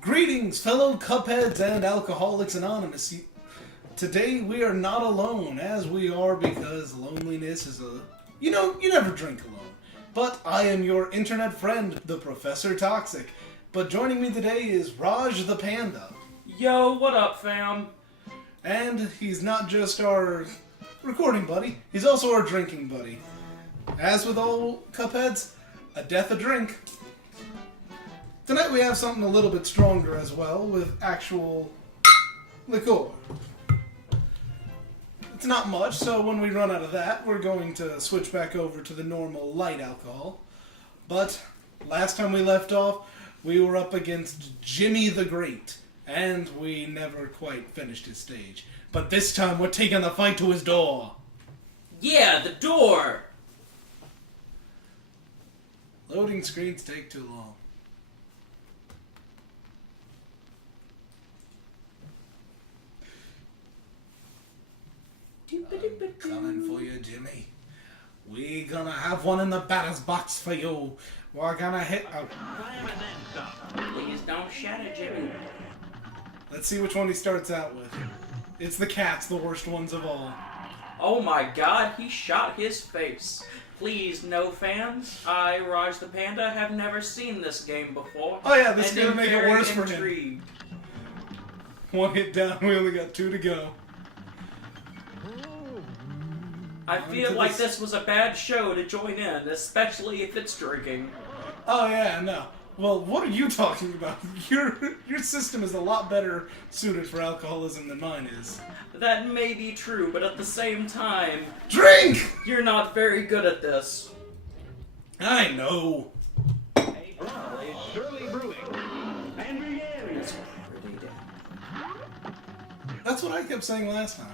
Greetings, fellow Cupheads and Alcoholics Anonymous. Today we are not alone, as we are because loneliness is a... You never drink alone. But I am your internet friend, the ProfToxic. But joining me today is Raj the Panda. Yo, what up, fam? And he's not just our recording buddy, he's also our drinking buddy. As with all Cupheads, a death a drink. Tonight we have something a little bit stronger as well, with actual liqueur. It's not much, so when we run out of that, we're going to switch back over to the normal light alcohol. But last time we left off, we were up against Jimmy the Great, and we never quite finished his stage. But this time we're taking the fight to his door. Yeah, the door! Loading screens take too long. Coming for you, Jimmy. We gonna have one in the batter's box for you. We're gonna hit a... Please don't shatter, Jimmy. Let's see which one he starts out with. It's the cats, the worst ones of all. Oh my god, he shot his face. Please, no fans. I, Raj the Panda, have never seen this game before. Oh yeah, this is gonna make it worse for him. Intrigued. One hit down, we only got 2 to go. I feel like this was a bad show to join in, especially if it's drinking. Oh yeah, no. Well, what are you talking about? Your system is a lot better suited for alcoholism than mine is. That may be true, but at the same time... Drink! You're not very good at this. I know. A brawl is surely brewing. And begins. That's what I kept saying last time.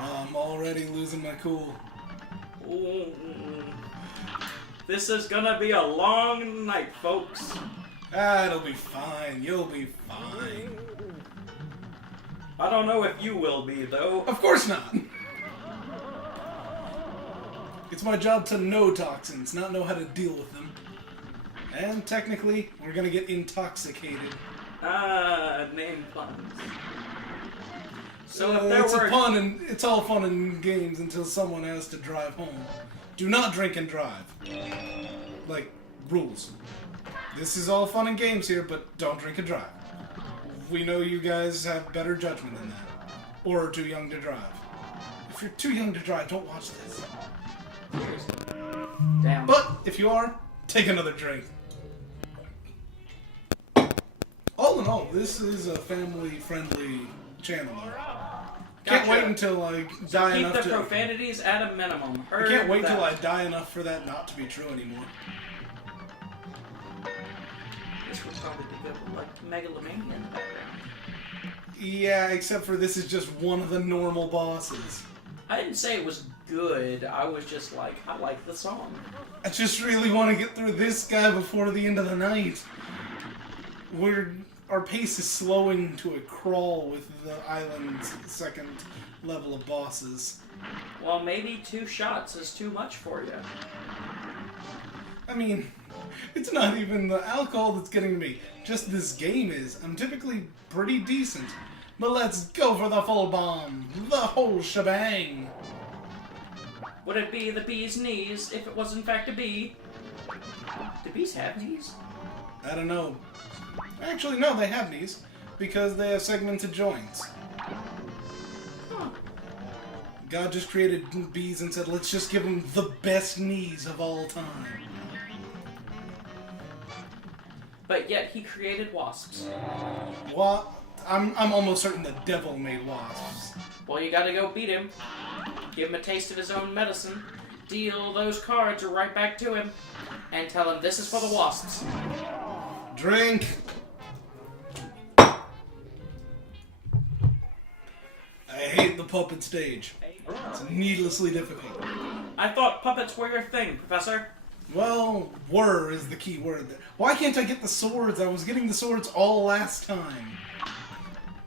I'm already losing my cool. Ooh. This is gonna be a long night, folks. It'll be fine. You'll be fine. I don't know if you will be, though. Of course not. It's my job to know toxins, not know how to deal with them. And technically, we're gonna get intoxicated. Name puns. So if there it's were... a pun, and it's all fun and games until someone has to drive home. Do not drink and drive. Like, rules. This is all fun and games here, but don't drink and drive. We know you guys have better judgment than that. Or are too young to drive. If you're too young to drive, don't watch this. Damn. But, if you are, take another drink. All in all, this is a family-friendly channel. Can't wait until I die enough to... Keep the profanities at a minimum. I can't wait till I die enough for that not to be true anymore. This would probably be good with, like, Megalomania in the background. Yeah, except for this is just one of the normal bosses. I didn't say it was good. I was just like, I like the song. I just really want to get through this guy before the end of the night. Our pace is slowing to a crawl with the island's second level of bosses. Well, maybe 2 shots is too much for you. I mean, it's not even the alcohol that's getting to me. Just this game is. I'm typically pretty decent. But let's go for the full bomb. The whole shebang. Would it be the bee's knees if it was in fact a bee? Do bees have knees? I don't know. Actually, no, they have knees. Because they have segmented joints. Huh. God just created bees and said, let's just give them the best knees of all time. But yet he created wasps. What? I'm almost certain the devil made wasps. Well, you gotta go beat him. Give him a taste of his own medicine. Deal those cards right back to him. And tell him this is for the wasps. Drink! I hate the puppet stage. It's needlessly difficult. I thought puppets were your thing, Professor. Well, were is the key word. Why can't I get the swords? I was getting the swords all last time.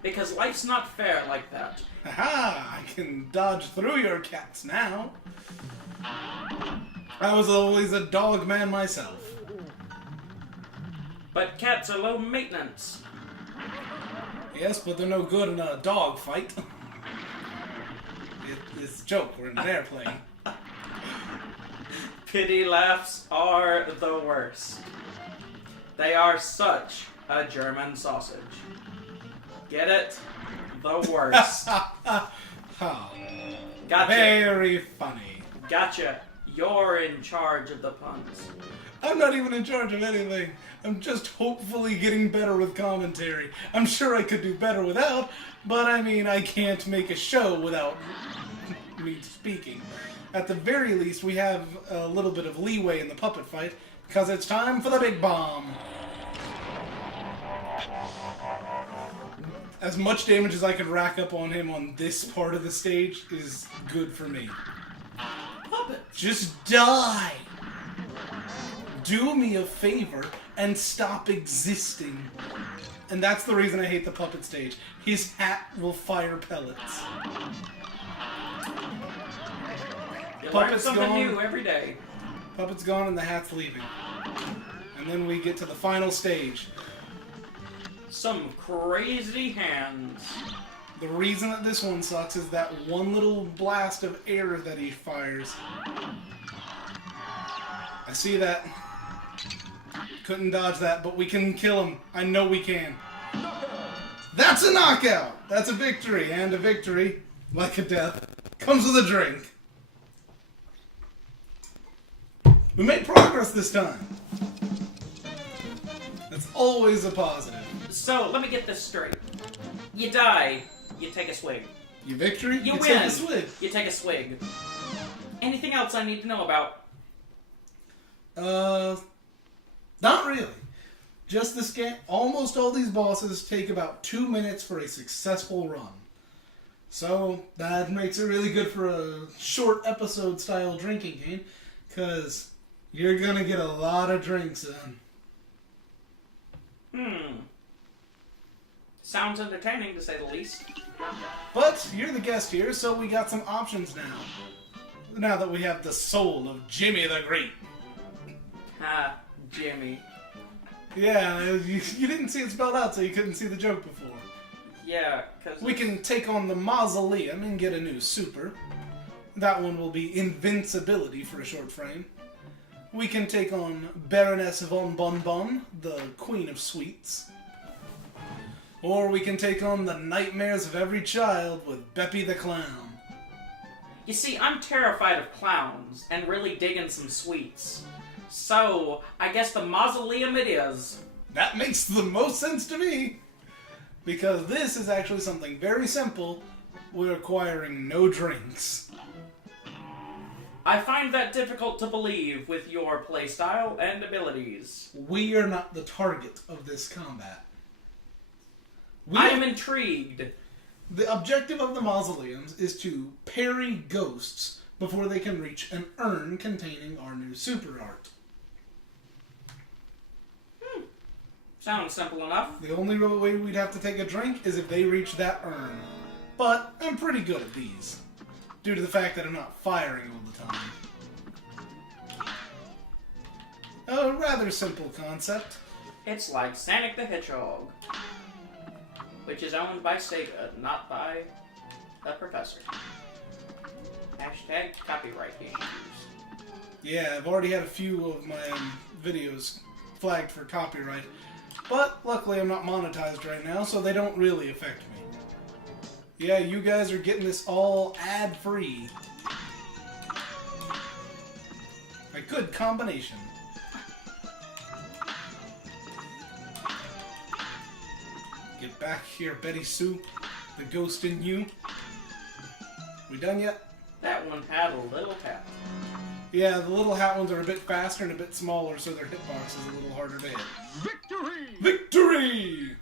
Because life's not fair like that. Haha, I can dodge through your cats now. I was always a dog man myself. But cats are low maintenance. Yes, but they're no good in a dog fight. It's a joke. We're in an airplane. Pity laughs are the worst. They are such a German sausage. Get it? The worst. Oh, Gotcha. very funny. Gotcha. You're in charge of the puns. I'm not even in charge of anything. I'm just hopefully getting better with commentary. I'm sure I could do better without, but I mean, I can't make a show without me speaking. At the very least, we have a little bit of leeway in the puppet fight, because it's time for the big bomb. As much damage as I could rack up on him on this part of the stage is good for me. Puppet. Just die! Do me a favor and stop existing. And that's the reason I hate the puppet stage. His hat will fire pellets. You learn Puppet's something gone. new every day. Puppet's gone and the hat's leaving. And then we get to the final stage. Some crazy hands. The reason that this one sucks is that one little blast of air that he fires. I see that. Couldn't dodge that, but we can kill him. I know we can. That's a knockout! That's a victory, and a victory, like a death, comes with a drink. We made progress this time. That's always a positive. So, let me get this straight. You die, you take a swig. You victory? You win. Take a swig. You take a swig. Anything else I need to know about? Not really. Just this game. Almost all these bosses take about 2 minutes for a successful run. So, that makes it really good for a short episode style drinking game, because you're gonna get a lot of drinks in. Sounds entertaining, to say the least. But you're the guest here, so we got some options now. Now that we have the soul of Jimmy the Great. Ha, Jimmy. Yeah, you didn't see it spelled out, so you couldn't see the joke before. Yeah, because... We can take on the Mausoleum and get a new super. That one will be Invincibility for a short frame. We can take on Baroness von Bon Bon, the Queen of Sweets. Or we can take on the Nightmares of Every Child with Beppy the Clown. You see, I'm terrified of clowns, and really digging some sweets. So, I guess the Mausoleum it is. That makes the most sense to me. Because this is actually something very simple, requiring no drinks. I find that difficult to believe with your playstyle and abilities. We are not the target of this combat. I am intrigued. The objective of the mausoleums is to parry ghosts before they can reach an urn containing our new super art. Sounds simple enough. The only way we'd have to take a drink is if they reach that urn. But I'm pretty good at these, due to the fact that I'm not firing all the time. A rather simple concept. It's like Sonic the Hedgehog, which is owned by Sega, not by the professor. Hashtag copyright issues. Yeah, I've already had a few of my videos flagged for copyright, but luckily I'm not monetized right now, so they don't really affect me. Yeah, you guys are getting this all ad-free. A good combination. Get back here, Betty Sue. The ghost in you. We done yet? That one had a little tap. Yeah, the little hat ones are a bit faster and a bit smaller, so their hitbox is a little harder to hit. Victory! Victory!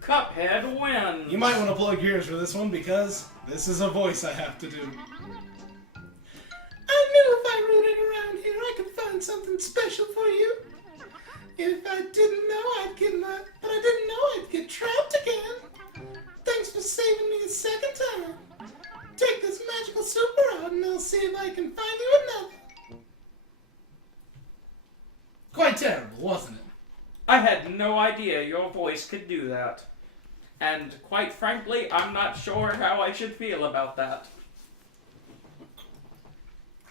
Cuphead wins! You might want to plug ears for this one, because this is a voice I have to do. I knew if I rooted around here, I could find something special for you. If I didn't know, I'd get but I didn't know I'd get trapped again. Thanks for saving me a second time. Take this magical super out and I'll see if I can find you another. Quite terrible, wasn't it? I had no idea your voice could do that. And quite frankly, I'm not sure how I should feel about that.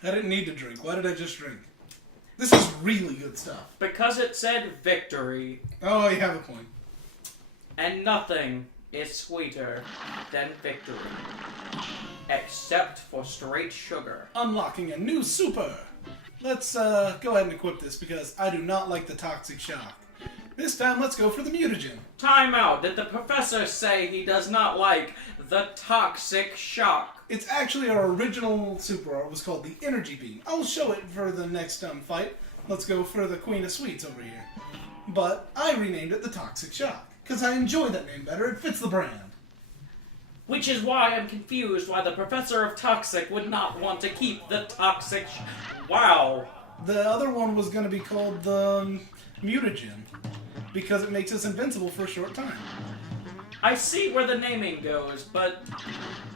I didn't need to drink. Why did I just drink? This is really good stuff. Because it said victory. Oh, you have a point. And nothing is sweeter than victory. Except for straight sugar. Unlocking a new super. Let's go ahead and equip this because I do not like the toxic shock. This time, let's go for the mutagen. Time out. Did the professor say he does not like the toxic shock? It's actually our original super. It was called the energy beam. I'll show it for the next fight. Let's go for the Queen of Sweets over here. But I renamed it the toxic shock because I enjoy that name better. It fits the brand. Which is why I'm confused why the professor of toxic would not want to keep the toxic Wow. The other one was going to be called the mutagen because it makes us invincible for a short time. I see where the naming goes, but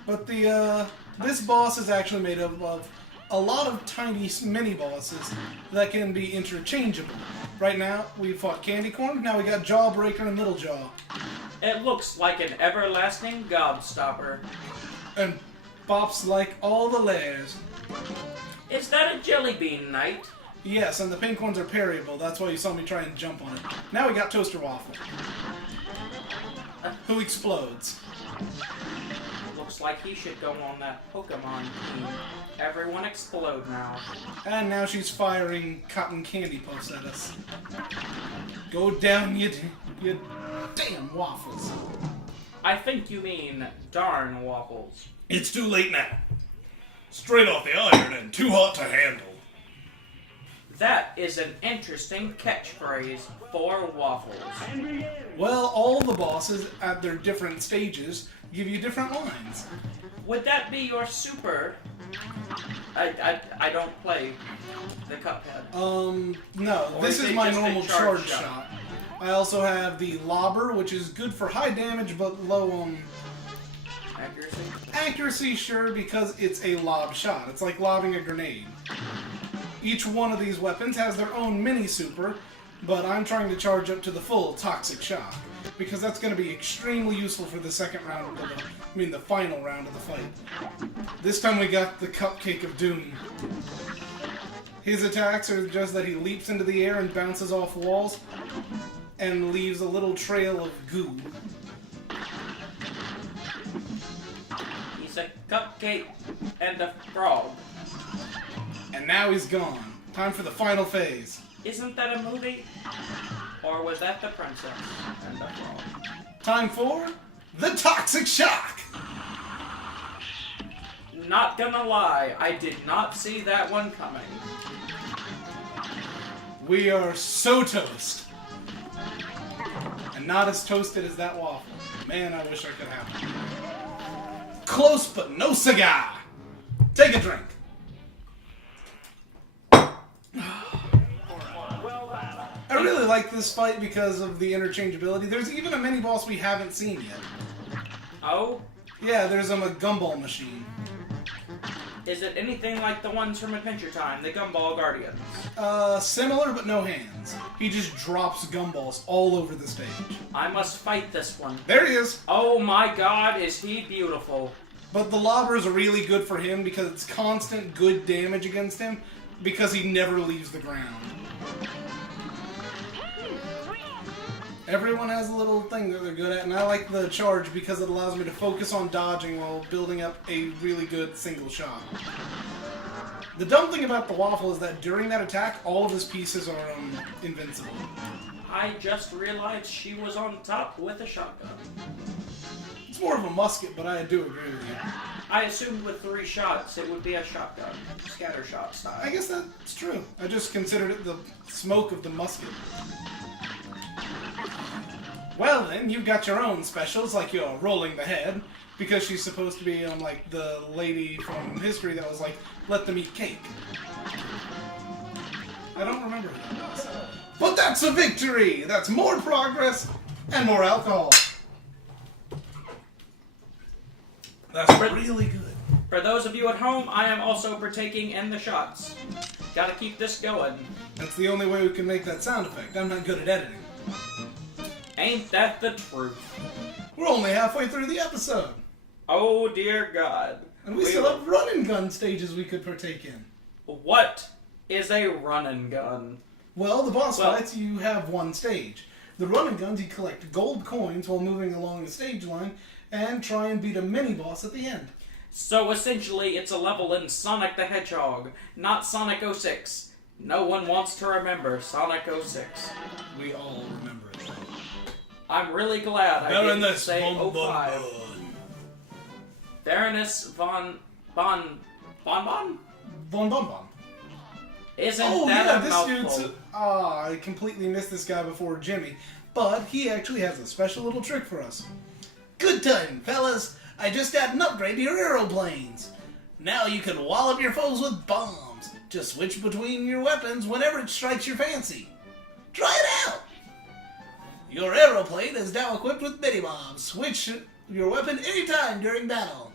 the this boss is actually made up of a lot of tiny mini bosses that can be interchangeable. Right now, we fought Candy Corn, now we got Jawbreaker and Little Jaw. It looks like an everlasting gobstopper. And bops like all the layers. Is that a jelly bean knight? Yes, and the pink ones are parryable, that's why you saw me try and jump on it. Now we got Toaster Waffle. Who explodes. Looks like he should go on that Pokemon team. Everyone explode now. And now she's firing cotton candy puffs at us. Go down, you damn waffles. I think you mean darn waffles. It's too late now. Straight off the iron and too hot to handle. That is an interesting catchphrase for waffles. Well, all the bosses at their different stages give you different lines. Would that be your super? I don't play the Cuphead. No. Or This is is it my just a normal charge charge shot? shot. I also have the Lobber, which is good for high damage but low Accuracy? accuracy, sure, because it's a lob shot. It's like lobbing a grenade. Each one of these weapons has their own mini super, but I'm trying to charge up to the full toxic shock because that's going to be extremely useful for the the final round of the fight. This time we got the Cupcake of Doom. His attacks are just that he leaps into the air and bounces off walls and leaves a little trail of goo. He's a cupcake and a frog. And now he's gone. Time for the final phase. Isn't that a movie? Or was that the princess and the frog? Time for the toxic shock. Not gonna lie, I did not see that one coming. We are so toast. And not as toasted as that waffle. Man, I wish I could have it. Close, but no cigar. Take a drink. I really like this fight because of the interchangeability. There's even a mini-boss we haven't seen yet. Oh? Yeah, there's a gumball machine. Is it anything like the ones from Adventure Time, the Gumball Guardians? Similar, but no hands. He just drops gumballs all over the stage. I must fight this one. There he is. Oh my god, is he beautiful. But the Lobbers are really good for him because it's constant good damage against him because he never leaves the ground. Everyone has a little thing that they're good at, and I like the charge because it allows me to focus on dodging while building up a really good single shot. The dumb thing about the waffle is that during that attack, all of his pieces are invincible. I just realized she was on top with a shotgun. It's more of a musket, but I do agree with you. I assumed with 3 shots it would be a shotgun, scatter shot style. I guess that's true. I just considered it the smoke of the musket. Well then, you've got your own specials, like your rolling the head, because she's supposed to be like the lady from history that was like, let them eat cake. I don't remember who that was. But that's a victory! That's more progress and more alcohol. That's really good. For those of you at home, I am also partaking in the shots. Gotta keep this going. That's the only way we can make that sound effect. I'm not good at editing. Ain't that the truth? We're only halfway through the episode. Oh dear God. And we still have run and gun stages we could partake in. What is a run and gun? Well, the boss fights, you have one stage. The run and guns, you collect gold coins while moving along the stage line and try and beat a mini-boss at the end. So essentially, it's a level in Sonic the Hedgehog, not Sonic 06. No one wants to remember Sonic 06. We all remember it. I'm really glad I didn't say 05. Baroness Von Bon. Isn't that a mouthful? dude's... I completely missed this guy before Jimmy. But he actually has a special little trick for us. Good time, fellas. I just had an upgrade to your aeroplanes. Now you can wallop your foes with bombs. Just switch between your weapons whenever it strikes your fancy. Try it out! Your aeroplane is now equipped with mini-bombs. Switch your weapon anytime during battle.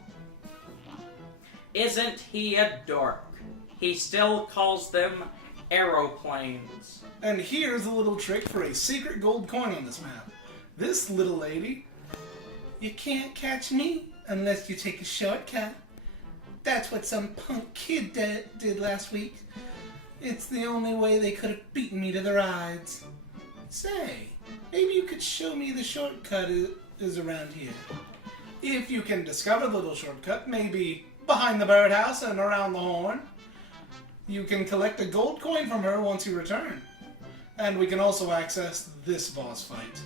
Isn't he a dork? He still calls them aeroplanes. And here's a little trick for a secret gold coin on this map. This little lady... You can't catch me unless you take a shortcut. That's what some punk kid did last week. It's the only way they could have beaten me to the rides. Say, maybe you could show me the shortcut is around here. If you can discover the little shortcut, maybe behind the birdhouse and around the horn, you can collect a gold coin from her once you return. And we can also access this boss fight.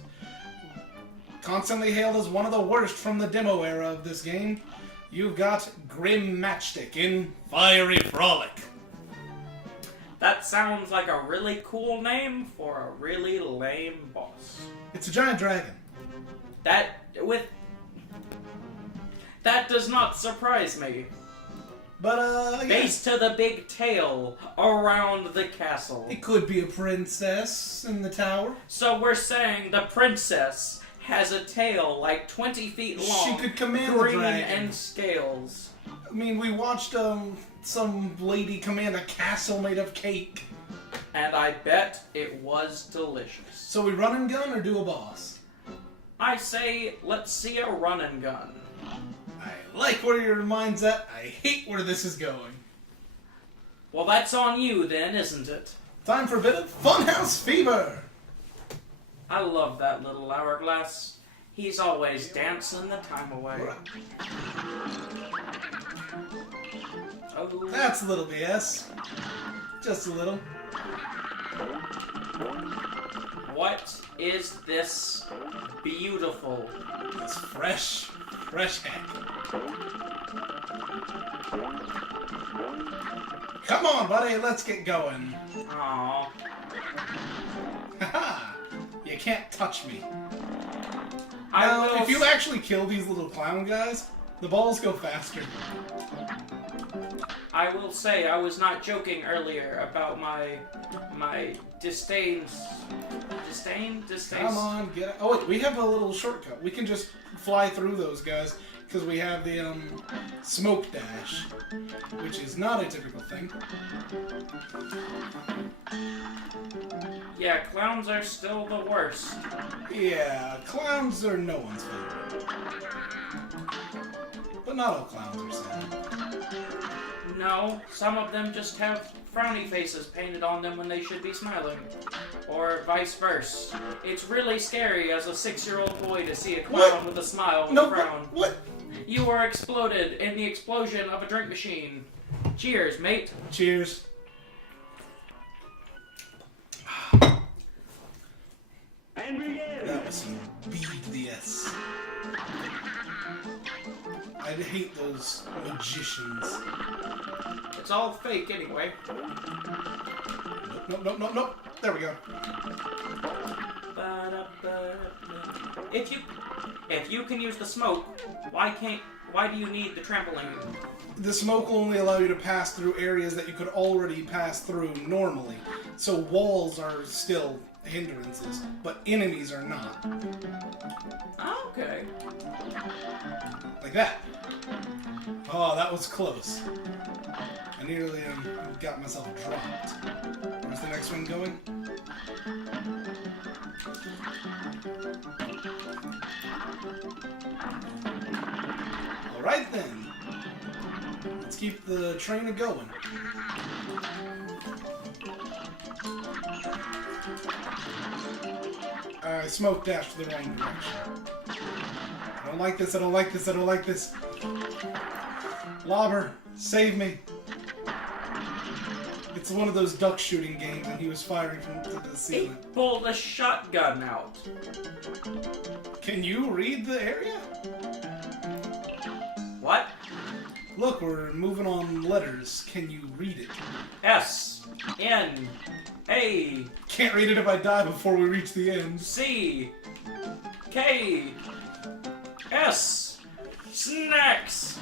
Constantly hailed as one of the worst from the demo era of this game, you've got Grim Matchstick in Fiery Frolic. That sounds like a really cool name for a really lame boss. It's a giant dragon. That does not surprise me. But, again, Base to the big tail around the castle. it could be a princess in the tower. So we're saying the princess has a tail like 20 feet long, She could command the green dragon. and scales. I mean, we watched some lady command a castle made of cake. And I bet it was delicious. So we run and gun or do a boss? I say, let's see a run and gun. I like where your mind's at. I hate where this is going. Well, that's on you then, isn't it? Time for a bit of Funhouse Fever. I love that little hourglass. He's always dancing the time away. Oh. That's a little BS. Just a little. What is this beautiful? It's fresh heck. Come on, buddy, let's get going. Aww. Haha! You can't touch me. I will If you actually kill these little clown guys, the balls go faster. I will say I was not joking earlier about my disdain. Come on, get it. Oh wait, we have a little shortcut. We can just fly through those guys because we have the smoke dash, which is not a typical thing. Yeah, clowns are still the worst. Yeah, clowns are no one's favorite. But not all clowns are sad. No, some of them just have frowny faces painted on them when they should be smiling. Or vice versa. It's really scary as a 6-year-old boy to see a clown with a smile and a frown. What? You were exploded in the explosion of a drink machine. Cheers, mate. Cheers. And begin. That was some BDS. I hate those magicians. It's all fake anyway. Nope. There we go. If you can use the smoke, why do you need the trampoline? The smoke will only allow you to pass through areas that you could already pass through normally. So walls are still hindrances, but enemies are not. Okay. Like that. Oh, that was close. I nearly got myself dropped. Where's the next one going? Alright then. Let's keep the train a-going. I smoke dashed the wrong direction. I don't like this, I don't like this, I don't like this. Lobber, save me. It's one of those duck shooting games and he was firing from the He ceiling. pulled a shotgun out. Can you read the area? What? Look, we're moving on letters. Can you read it? S. N. A. Can't read it if I die before we reach the end. C. K. S. Snacks.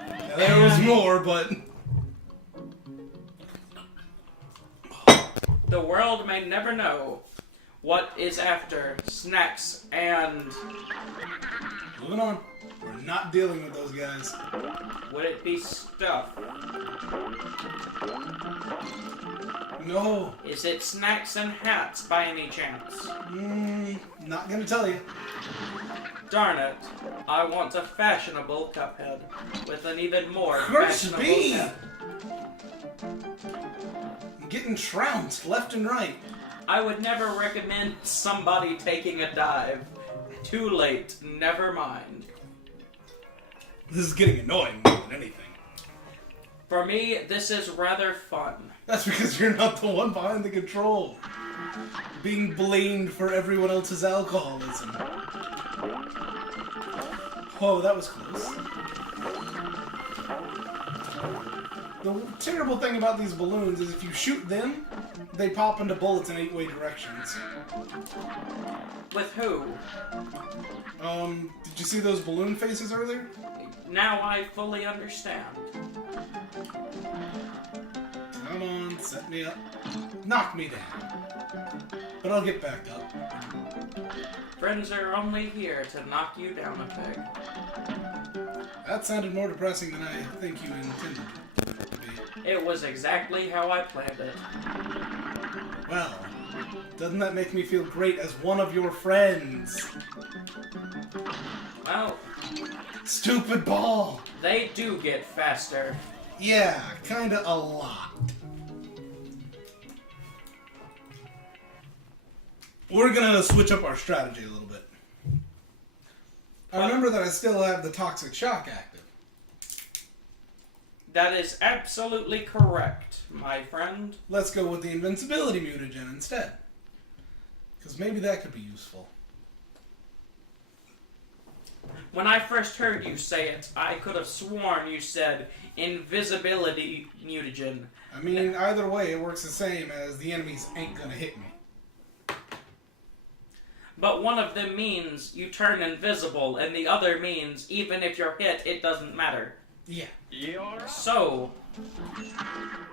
Now, there was more, but... The world may never know what is after snacks and... Moving on. We're not dealing with those guys. Would it be stuff? No. Is it snacks and hats by any chance? Not gonna tell you. Darn it. I want a fashionable Cuphead with an even more Curse fashionable me! head. I'm getting trounced left and right. I would never recommend somebody taking a dive. Too late. Never mind. This is getting annoying more than anything. For me, this is rather fun. That's because you're not the one behind the control. Being blamed for everyone else's alcoholism. Whoa, that was close. The terrible thing about these balloons is if you shoot them, they pop into bullets in 8-way directions. With who? Did you see those balloon faces earlier? Now I fully understand. Come on, set me up. Knock me down. But I'll get back up. Friends are only here to knock you down a peg. That sounded more depressing than I think you intended it to be. It was exactly how I planned it. Well, doesn't that make me feel great as one of your friends? Well, Stupid ball! they do get faster. Yeah, kinda a lot. We're gonna switch up our strategy a little bit. I remember that I still have the toxic shock active. That is absolutely correct, my friend. Let's go with the invincibility mutagen instead. Because maybe that could be useful. When I first heard you say it, I could have sworn you said invisibility mutagen. I mean, either way, it works the same as the enemies ain't gonna hit me. But one of them means you turn invisible, and the other means even if you're hit, it doesn't matter. Yeah. So,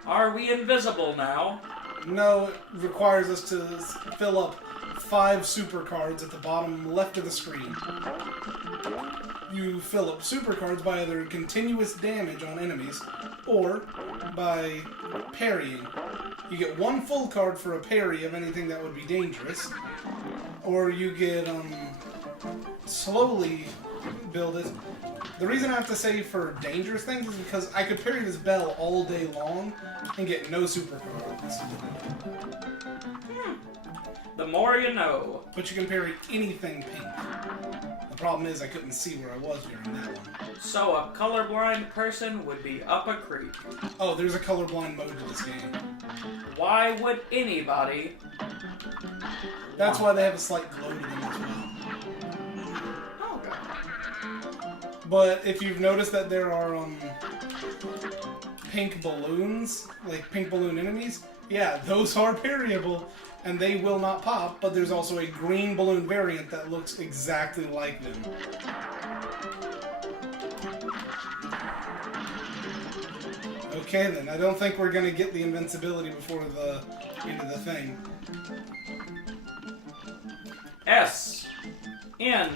are we invisible now? No, it requires us to fill up 5 super cards at the bottom left of the screen. You fill up super cards by either continuous damage on enemies or by parrying. You get 1 full card for a parry of anything that would be dangerous, or you get slowly build it. The reason I have to say for dangerous things is because I could parry this bell all day long and get no super cards. The more you know. But you can parry anything pink. The problem is I couldn't see where I was during that one. So a colorblind person would be up a creek. Oh, there's a colorblind mode to this game. Why would anybody? That's why they have a slight glow to them as well. Oh, God. But if you've noticed that there are pink balloons, like pink balloon enemies, yeah, those are parryable, and they will not pop, but there's also a green balloon variant that looks exactly like them. Okay then, I don't think we're gonna get the invincibility before the end of the thing. S. N.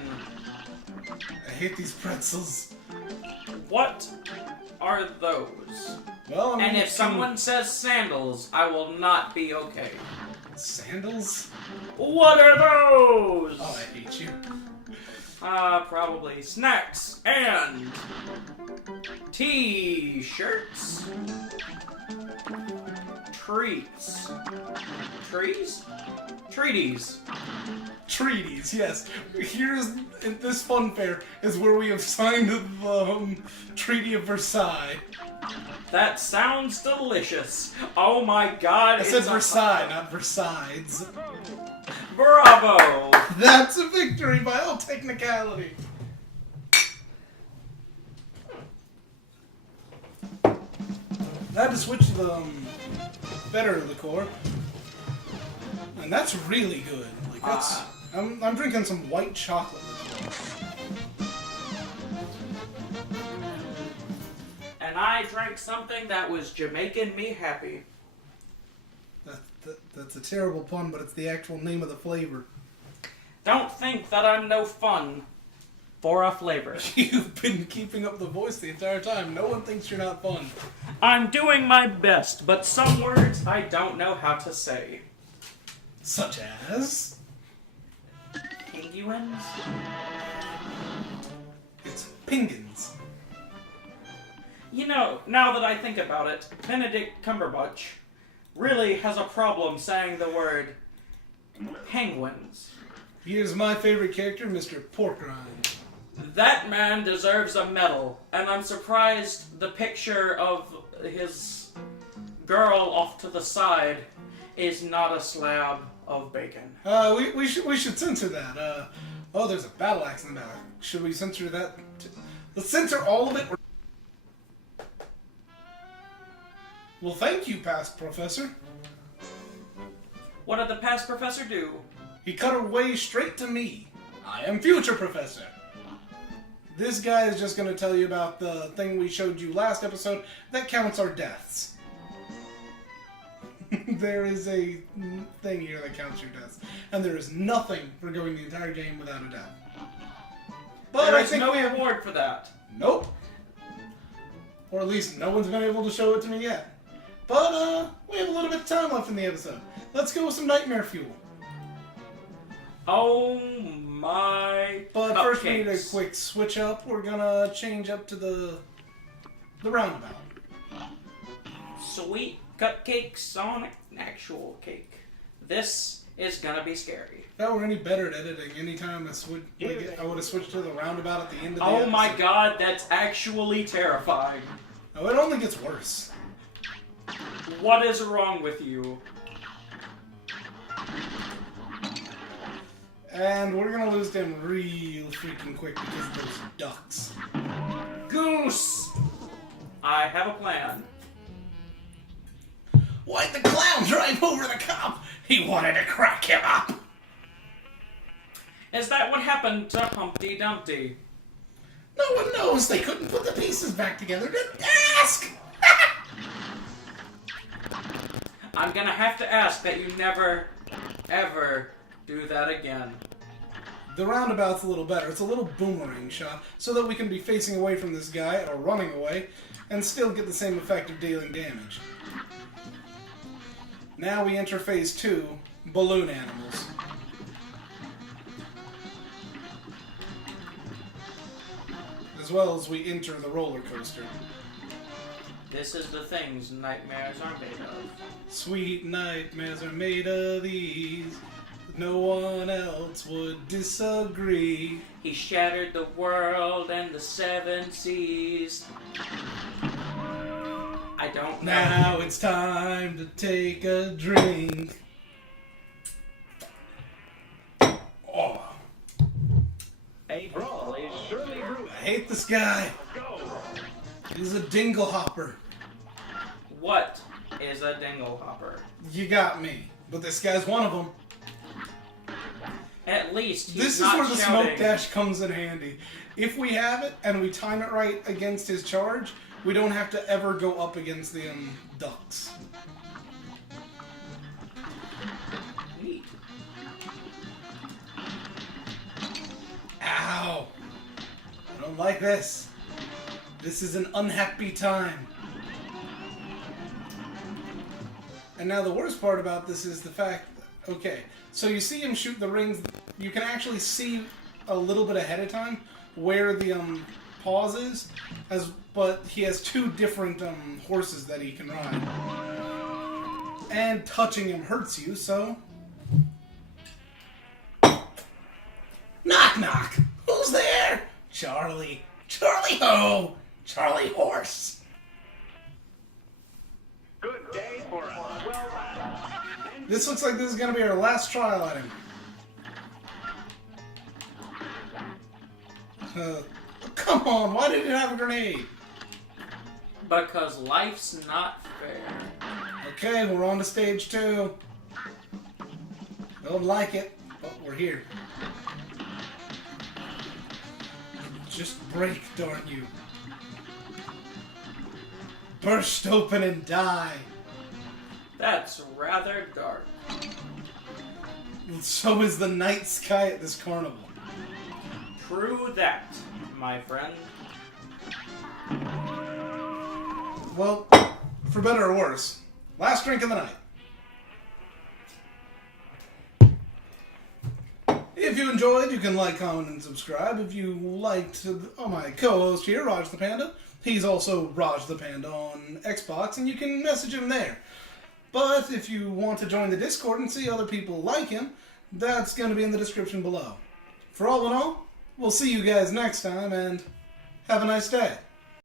I hate these pretzels. What are those? Well, I mean, And if someone says sandals, I will not be okay. Sandals? What are those? Oh, I hate you. Probably snacks and T-shirts. Treats. Trees? Treaties. Treaties, yes. Here's this fun fair is where we have signed the Treaty of Versailles. That sounds delicious. Oh my god. I said Versailles, not Versailles. Bravo! That's a victory by all technicality. I had to switch to the better liqueur, and that's really good. Like that's, I'm drinking some white chocolate liqueur. And I drank something that was Jamaican me happy. That's a terrible pun, but it's the actual name of the flavor. Don't think that I'm no fun for a flavor. You've been keeping up the voice the entire time. No one thinks you're not fun. I'm doing my best, but some words I don't know how to say. Such as? Penguins? It's pingans. You know, now that I think about it, Benedict Cumberbatch really has a problem saying the word penguins. Here's my favorite character, Mr. Porkrind. That man deserves a medal, and I'm surprised the picture of his girl off to the side is not a slab of bacon. We should censor that. Oh, there's a battle axe in the back. Should we censor that? Let's censor all of it. Well, thank you, past professor. What did the past professor do? He cut away straight to me. I am future professor. This guy is just going to tell you about the thing we showed you last episode that counts our deaths. There is a thing here that counts your deaths. And there is nothing for going the entire game without a death. But There I is think no we have... reward for that. Nope. Or at least no one's been able to show it to me yet. But, we have a little bit of time left in the episode. Let's go with some nightmare fuel. Oh my But first we need a cupcakes. quick switch up. We're gonna change up to the roundabout. Sweet cupcakes on an actual cake. This is gonna be scary. If I were any better at editing, anytime I would have switched to the roundabout at the end of the Oh episode. my god, that's actually terrifying. Oh, it only gets worse. What is wrong with you? And we're gonna lose them real freaking quick because of those ducks. Goose! I have a plan. Why'd the clown drive over the cop? He wanted to crack him up. Is that what happened to Humpty Dumpty? No one knows. They couldn't put the pieces back together. Didn't ask. I'm gonna have to ask that you never, ever do that again. The roundabout's a little better. It's a little boomerang shot, so that we can be facing away from this guy, or running away, and still get the same effect of dealing damage. Now we enter phase 2, balloon animals. As well as we enter the roller coaster. This is the things nightmares are made of. Sweet nightmares are made of these. No one else would disagree. He shattered the world and the 7 seas. I don't know. Now it's time to take a drink. Oh, A brawl is surely brewing. I hate this guy. Go! He's a dingle hopper. What is a dingle hopper? You got me. But this guy's one of them. At least he's This is not where the shouting. smoke dash comes in handy. If we have it and we time it right against his charge, we don't have to ever go up against the ducks. Neat. Ow! I don't like this. This is an unhappy time. And now the worst part about this is the fact that, okay, so you see him shoot the rings, you can actually see a little bit ahead of time where the pause is, but he has two different horses that he can ride. And touching him hurts you, so... Knock knock! Who's there? Charlie. Charlie ho! Charlie horse. Good day for us. Well done. This looks like this is going to be our last trial at him. Come on, why did it have a grenade? Because life's not fair. Okay, we're on to stage 2. Don't like it, but we're here. Just break, darn you. Burst open and die. That's rather dark. So is the night sky at this carnival. True that, my friend. Well, for better or worse, last drink of the night. If you enjoyed, you can like, comment, and subscribe. If you liked my co-host here, Raj the Panda, he's also Raj the Panda on Xbox, and you can message him there. But if you want to join the Discord and see other people like him, that's going to be in the description below. For all in all, we'll see you guys next time, and have a nice day.